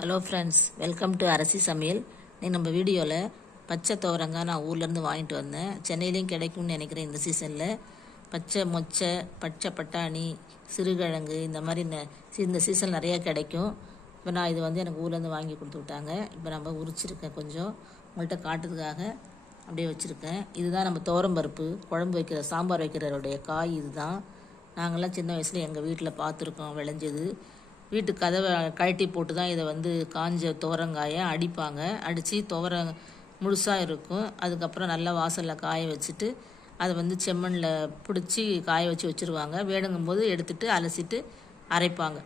Hello friends welcome to Arasi Samayal நீ நம்ம வீடியோவில் பச்சை துவரங்காய் நான் ஊர்லேருந்து வாங்கிட்டு வந்தேன். சென்னையிலையும் கிடைக்கும்னு நினைக்கிறேன் இந்த சீசனில் பச்சை மொச்சை பச்சை பட்டாணி சிறுகிழங்கு இந்த மாதிரி இந்த இந்த சீசன் நிறையா கிடைக்கும். இப்போ நான் இது வந்து எனக்கு ஊர்லேருந்து வாங்கி கொடுத்து விட்டாங்க. இப்போ நம்ம உரிச்சிருக்கேன் கொஞ்சம். உங்கள்கிட்ட காட்டுறதுக்காக அப்படியே வச்சுருக்கேன். இதுதான் நம்ம துவரம் பருப்பு குழம்பு வைக்கிற சாம்பார் வைக்கிறவருடைய காய் இதுதான். நாங்கள்லாம் சின்ன வயசில் எங்கள் வீட்டில் பார்த்துருக்கோம் விளைஞ்சது. வீட்டு கதவை கழட்டி போட்டு தான் இதை வந்து காஞ்ச துவரங்காயை அடிப்பாங்க. அடித்து துவர முழுசாக இருக்கும். அதுக்கப்புறம் நல்லா வாசலில் காய வச்சுட்டு அதை வந்து செம்மண்ணில் பிடிச்சி காய வச்சு வச்சுருவாங்க. வேணுங்கும்போது எடுத்துட்டு அலசிட்டு அரைப்பாங்க.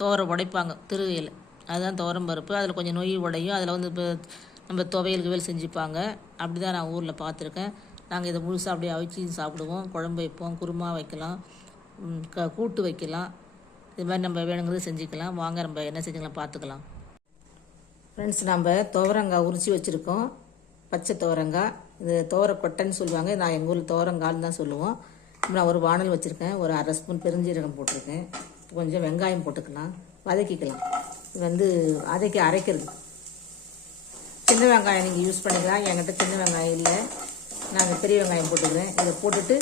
துவர உடைப்பாங்க திருவையில். அதுதான் துவரம் பருப்பு. அதில் கொஞ்சம் நொய் உடையும். அதில் வந்து இப்போ நம்ம துவையல் குவையல் செஞ்சுப்பாங்க. அப்படி தான் நான் ஊரில் பார்த்துருக்கேன். நாங்கள் இதை முழுசாக அப்படியே அவிச்சு சாப்பிடுவோம். குழம்பு வைப்போம் குருமா வைக்கலாம் க கூட்டு வைக்கலாம். இது மாதிரி நம்ம வேணுங்கிறது செஞ்சுக்கலாம். வாங்க நம்ம என்ன செஞ்சுக்கலாம் பார்த்துக்கலாம். ஃப்ரெண்ட்ஸ் நம்ம துவரங்காய் உரிச்சி வச்சுருக்கோம். பச்சை துவரங்காய். இது துவர சொல்லுவாங்க. நான் எங்கள் ஊரில் துவரங்கால்னு தான் சொல்லுவோம். இப்போ நான் ஒரு வானல் வச்சுருக்கேன். ஒரு அரை ஸ்பூன் பெருஞ்சீரகம் போட்டிருக்கேன். கொஞ்சம் வெங்காயம் போட்டுக்கலாம். வதக்கிக்கலாம். இது வந்து வதக்கி அரைக்கிறது. சின்ன வெங்காயம் நீங்கள் யூஸ் பண்ணிக்கலாம். என்கிட்ட சின்ன வெங்காயம் இல்லை. நாங்கள் பெரிய வெங்காயம் போட்டுக்கிறேன். இதை போட்டுட்டு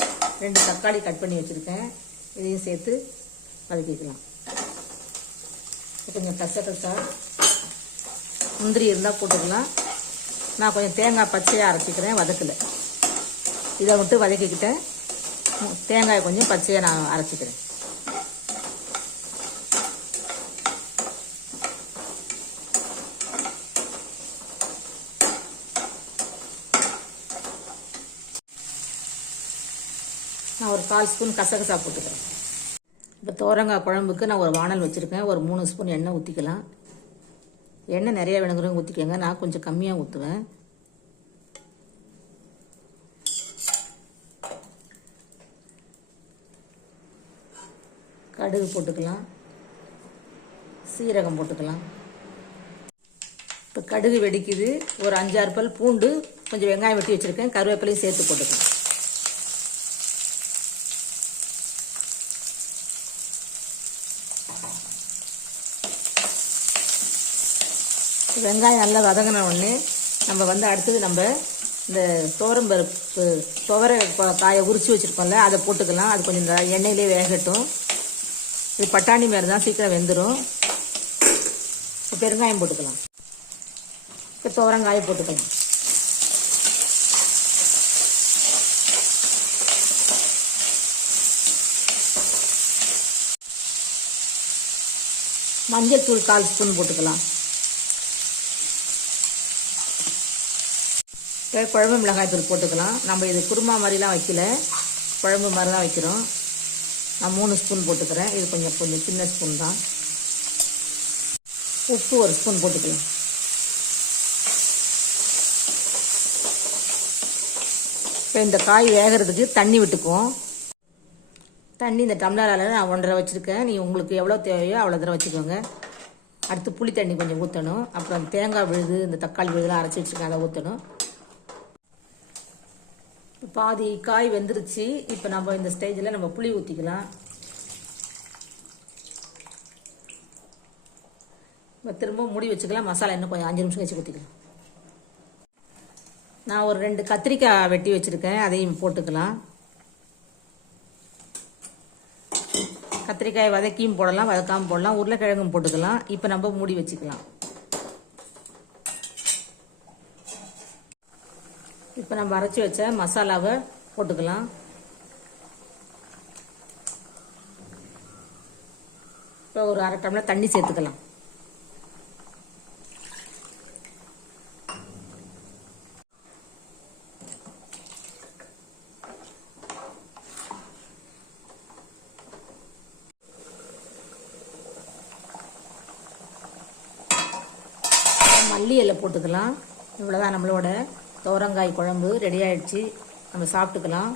ரெண்டு தக்காளி கட் பண்ணி வச்சுருக்கேன். இதையும் சேர்த்து வதக்கிக்கலாம் கொஞ்சம் கசகசா முந்திரி இருந்தால் போட்டுக்கலாம். நான் கொஞ்சம் தேங்காய் பச்சையாக அரைச்சிக்கிறேன் வதக்கல. இதை மட்டும் வதக்கிக்கிட்டேன். தேங்காய் கொஞ்சம் பச்சையாக நான் அரைச்சிக்கிறேன். நான் ஒரு கால் ஸ்பூன் கசகசா போட்டுக்கிறேன். இப்போ தோரங்காய் குழம்புக்கு நான் ஒரு வானல் வச்சுருக்கேன். ஒரு மூணு ஸ்பூன் எண்ணெய் ஊற்றிக்கலாம் எண்ணெய் நிறைய வேணுங்கிறவங்க ஊற்றிக்கோங்க நான் கொஞ்சம் கம்மியாக ஊற்றுவேன் கடுகு போட்டுக்கலாம். சீரகம் போட்டுக்கலாம். இப்போ கடுகு வெடிக்குது. ஒரு அஞ்சாறு பல் பூண்டு கொஞ்சம் வெங்காயம் வெட்டி வச்சுருக்கேன். கருவேப்பிலையும் சேர்த்து போட்டுக்கலாம். வெங்காயம் நல்லா வதங்கின உடனே நம்ம வந்து அடுத்தது நம்ம இந்த தோரம்பருப்பு துவர காயை உரிச்சு வச்சுருக்கோம்ல அதை போட்டுக்கலாம். அது கொஞ்சம் இந்த எண்ணெயிலே வேகட்டும். இது பட்டாணி மாரி தான் சீக்கிரம் வெந்துடும் இப்போ பெருங்காயம் போட்டுக்கலாம். இப்போ துவரங்காயை போட்டுக்கலாம். மஞ்சள் தூள் கால் ஸ்பூன் போட்டுக்கலாம். இப்போ குழம்பு மிளகாய்த்தூள் போட்டுக்கலாம். நம்ம இது குருமா மாதிரிலாம் வைக்கல. குழம்பு மாதிரி தான் வைக்கிறோம். நான் மூணு ஸ்பூன் போட்டுக்கிறேன். இது கொஞ்சம் கொஞ்சம் சின்ன ஸ்பூன் தான். உப்பு ஒரு ஸ்பூன் போட்டுக்கலாம். இப்போ இந்த காய் வேகிறதுக்கு தண்ணி விட்டுக்குவோம். தண்ணி இந்த டம்ளரால் நான் ஒன்றரை வச்சுருக்கேன். நீ உங்களுக்கு எவ்வளோ தேவையோ அவ்வளோ தடவை வச்சுக்கோங்க. அடுத்து புளி தண்ணி கொஞ்சம் ஊற்றணும் அப்புறம் தேங்காய் விழுது இந்த தக்காளி விழுதுலாம் அரைச்சி வச்சுருக்கேன் அதை ஊற்றணும் பாதி காய் வெந்துருச்சு. இப்போ நம்ம இந்த ஸ்டேஜில் நம்ம புளி ஊற்றிக்கலாம் இப்போ திரும்ப மூடி வச்சுக்கலாம். மசாலா இன்னும் கொஞ்சம் அஞ்சு நிமிஷம் வச்சு ஊற்றிக்கலாம் நான் ஒரு ரெண்டு கத்திரிக்காய் வெட்டி வச்சுருக்கேன். அதையும் போட்டுக்கலாம். கத்திரிக்காய் வதக்கியும் போடலாம் வதக்காமல் போடலாம். உருளைக்கிழங்கும் போட்டுக்கலாம். இப்போ நம்ம மூடி வச்சுக்கலாம். இப்போ நம்ம அரைச்சி வச்ச மசாலாவை போட்டுக்கலாம். இப்போ ஒரு அரை டம்ளர் தண்ணி சேர்த்துக்கலாம். மல்லி இலை போட்டுக்கலாம். இவ்வளோதான் நம்மளோட துவரங்காய் குழம்பு ரெடி ஆயிடுச்சு. நம்ம சாப்பிட்டுக்கலாம்.